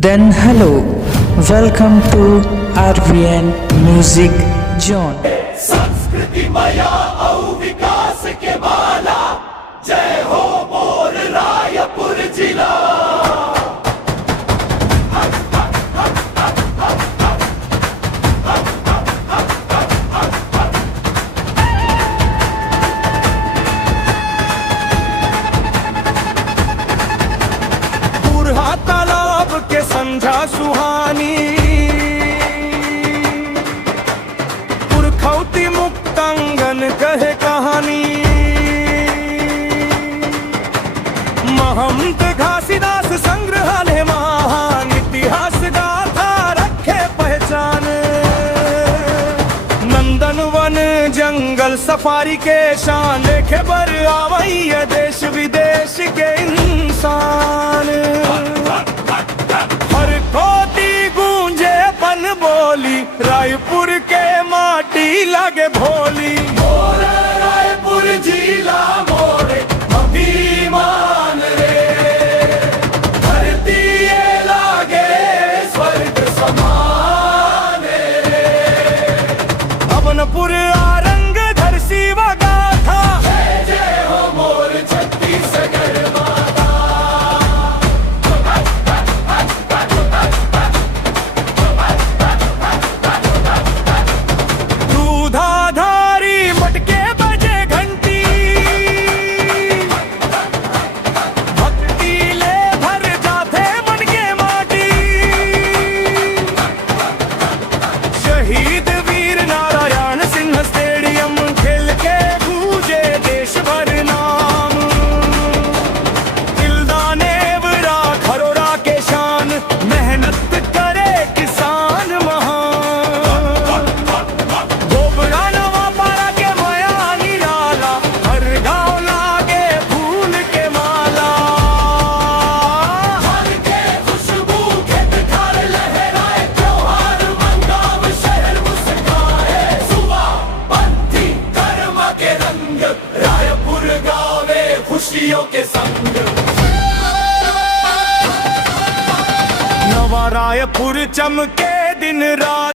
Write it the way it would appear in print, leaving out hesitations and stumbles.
Then hello, welcome to RVN Music Zone. संस्कृति मया औ विकास के माला, जय हो मोर रायपुर जिला। बुरहा तालाब के संध्या सुहानी, पुरखौती मुक्तांगन कहे कहानी। महंत घासीदास संग्रहालय महान इतिहास गाथा रखे पहचान। नंदनवन जंगल सफारी के शान, खबर आवई देश विदेश के इंसान। हर खोती गूंजे पन बोली, रायपुर के माटी लागे भोली। मोर रायपुर जिला मोरे अभिमान रे, धरती ये लागे स्वर्ग समान रे। अवनपुर आरंग धर शिवा गाथा, जय जय हो मोर छत्तीसगढ़ माता। दूधाधारी मटके बजे घंटी, भक्ति ले भर जाते मन के माटी। शहीद वीर नारायण सिंह स्टेडियम, खेल के गूंजे देश भर नाम। दिलदाने वरा खरोरा के शान, मेहनत करे किसान महान। गोबरा नवा पारा के माया निराला, हर गाँव लागे फूल के माला। हर के खुशबू खेत खार लहराए, त्योहार मंगाव शहर मुस्काए। सुबह बंधी कर्म के रंग, रायपुर गावे खुशियों के संग। नवा रायपुर चमके दिन रात।